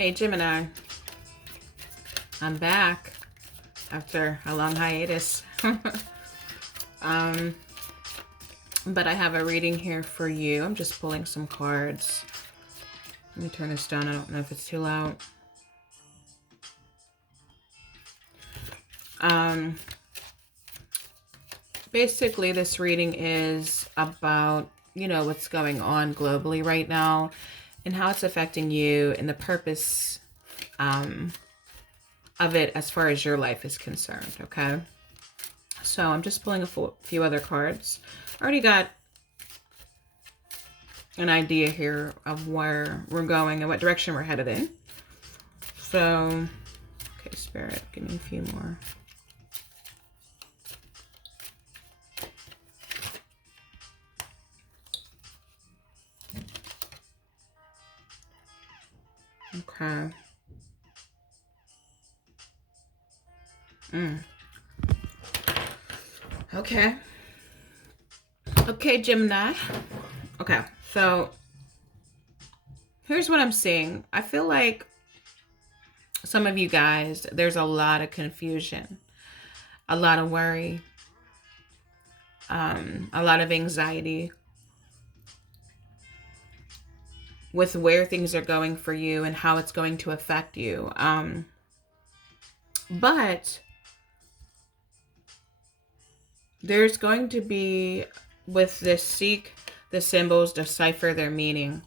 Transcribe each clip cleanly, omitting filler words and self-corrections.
Hey Gemini, I'm back after a long hiatus. um, but I have a reading here for you. I'm just pulling some cards. Let me turn this down. I don't know if it's too loud. Basically, this reading is about, what's going on globally right now and how it's affecting you and the purpose of it as far as your life is concerned, okay? So I'm just pulling a few other cards. I already got an idea here of where we're going and what direction we're headed in. So, okay, Spirit, give me a few more. Okay. Okay. Okay, Gemini. Okay, so here's what I'm seeing. I feel like some of you guys, there's a lot of confusion, a lot of worry, a lot of anxiety with where things are going for you and how it's going to affect you. But there's going to be, with this, seek the symbols, decipher their meaning.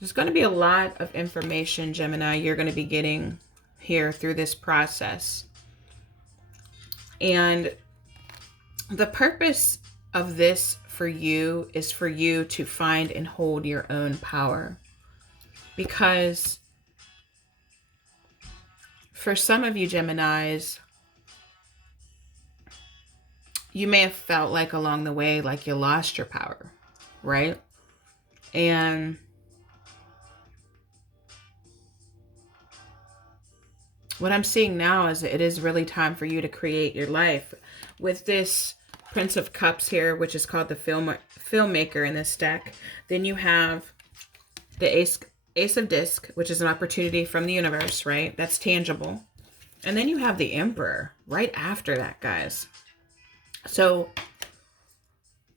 There's going to be a lot of information, Gemini, you're going to be getting here through this process. And the purpose of this for you is for you to find and hold your own power. Because for some of you Geminis, you may have felt like along the way, like you lost your power, right? And what I'm seeing now is it is really time for you to create your life. With this Prince of Cups here, which is called the filmmaker in this deck, then you have the Ace of Disc, which is an opportunity from the universe, right? That's tangible. And then you have the Emperor right after that, guys. So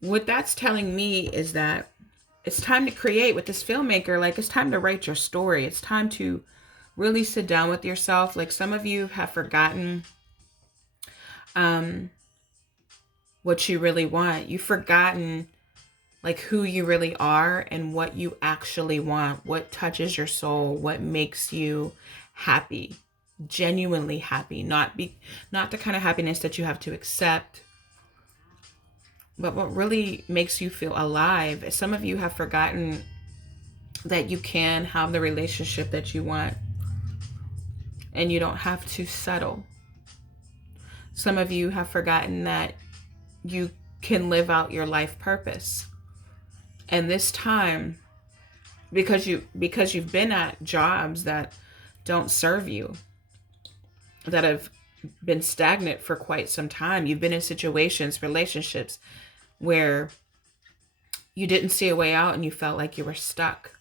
what that's telling me is that it's time to create with this filmmaker. Like, it's time to write your story. It's time to really sit down with yourself. Like, some of you have forgotten what you really want. You've forgotten like who you really are and what you actually want, what touches your soul, what makes you happy, genuinely happy, not the kind of happiness that you have to accept, but what really makes you feel alive. Some of you have forgotten that you can have the relationship that you want and you don't have to settle. Some of you have forgotten that you can live out your life purpose. And this time, because you've been at jobs that don't serve you, that have been stagnant for quite some time, you've been in situations, relationships where you didn't see a way out and you felt like you were stuck.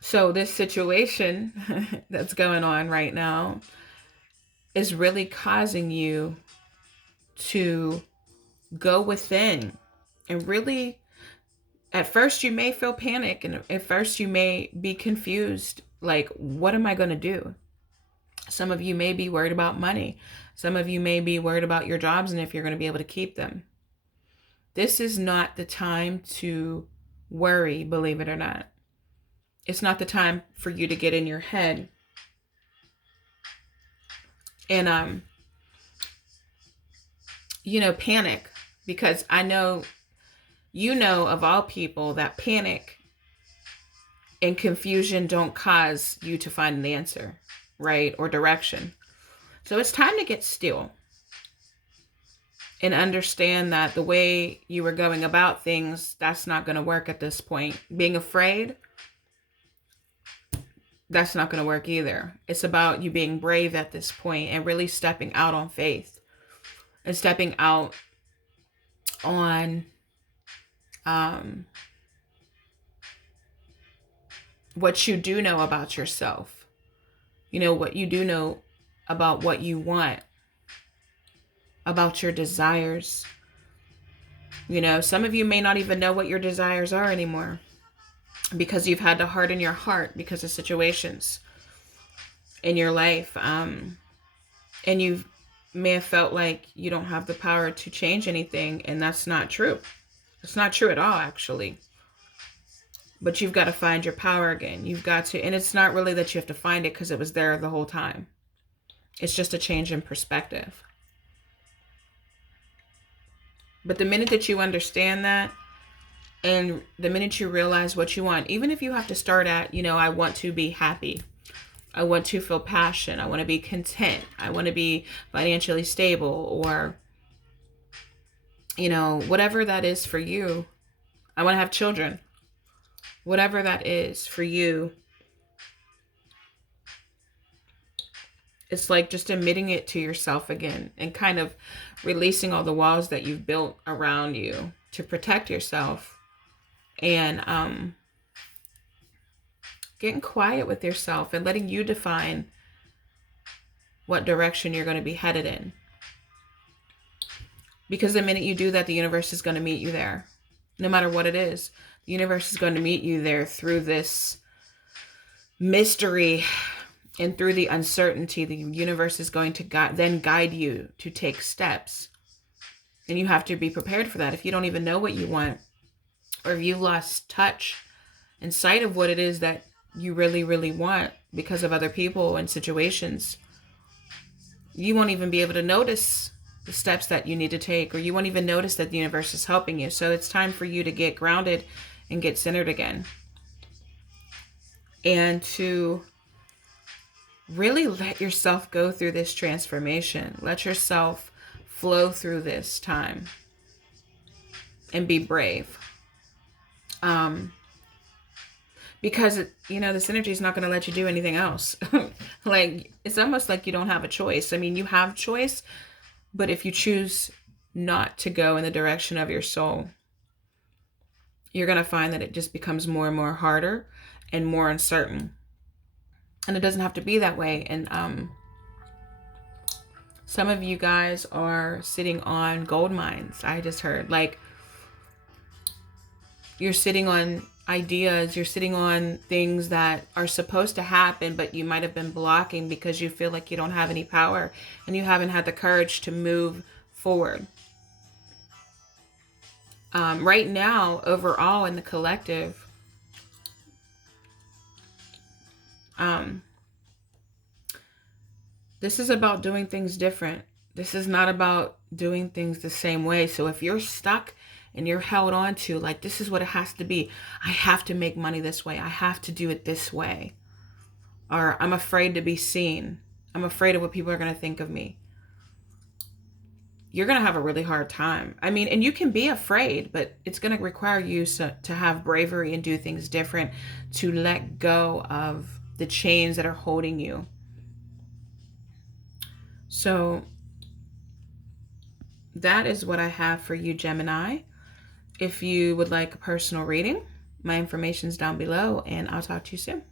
So this situation that's going on right now is really causing you to go within and really, at first you may feel panic and at first you may be confused. Like, what am I going to do? Some of you may be worried about money. Some of you may be worried about your jobs and if you're going to be able to keep them. This is not the time to worry, believe it or not. It's not the time for you to get in your head and, panic. Because I know, of all people, that panic and confusion don't cause you to find an answer, right? Or direction. So it's time to get still and understand that the way you were going about things, that's not going to work at this point. Being afraid, that's not going to work either. It's about you being brave at this point and really stepping out on faith and stepping out on what you do know about yourself. You know what you do know about what you want, about your desires. You know, some of you may not even know what your desires are anymore because you've had to harden your heart because of situations in your life. And you may have felt like you don't have the power to change anything, and that's not true. It's not true at all, actually. But you've got to find your power again. You've got to, and it's not really that you have to find it because it was there the whole time. It's just a change in perspective. But the minute that you understand that, and the minute you realize what you want, even if you have to start at, you know, I want to be happy. I want to feel passion. I want to be content. I want to be financially stable, or, you know, whatever that is for you. I want to have children. Whatever that is for you. It's like just admitting it to yourself again and kind of releasing all the walls that you've built around you to protect yourself, and getting quiet with yourself and letting you define what direction you're going to be headed in. Because the minute you do that, the universe is going to meet you there. No matter what it is, the universe is going to meet you there through this mystery and through the uncertainty. The universe is going to then guide you to take steps. And you have to be prepared for that. If you don't even know what you want, or if you've lost touch and sight of what it is that you really, really want because of other people and situations, you won't even be able to notice the steps that you need to take, or you won't even notice that the universe is helping you. So it's time for you to get grounded and get centered again, and to really let yourself go through this transformation. Let yourself flow through this time and be brave. Because, you know, this energy is not going to let you do anything else. Like, it's almost like you don't have a choice. I mean, you have choice, but if you choose not to go in the direction of your soul, you're going to find that it just becomes more and more harder and more uncertain. And it doesn't have to be that way. And some of you guys are sitting on gold mines. I just heard, like, you're sitting on ideas, you're sitting on things that are supposed to happen, but you might have been blocking because you feel like you don't have any power and you haven't had the courage to move forward. Right now, overall in the collective, this is about doing things different. This is not about doing things the same way. So if you're stuck and you're held on to, like, this is what it has to be, I have to make money this way, I have to do it this way, or I'm afraid to be seen, I'm afraid of what people are going to think of me, you're going to have a really hard time. I mean, and you can be afraid, but it's going to require you to have bravery and do things different, to let go of the chains that are holding you. So that is what I have for you, Gemini. If you would like a personal reading, my information's down below, and I'll talk to you soon.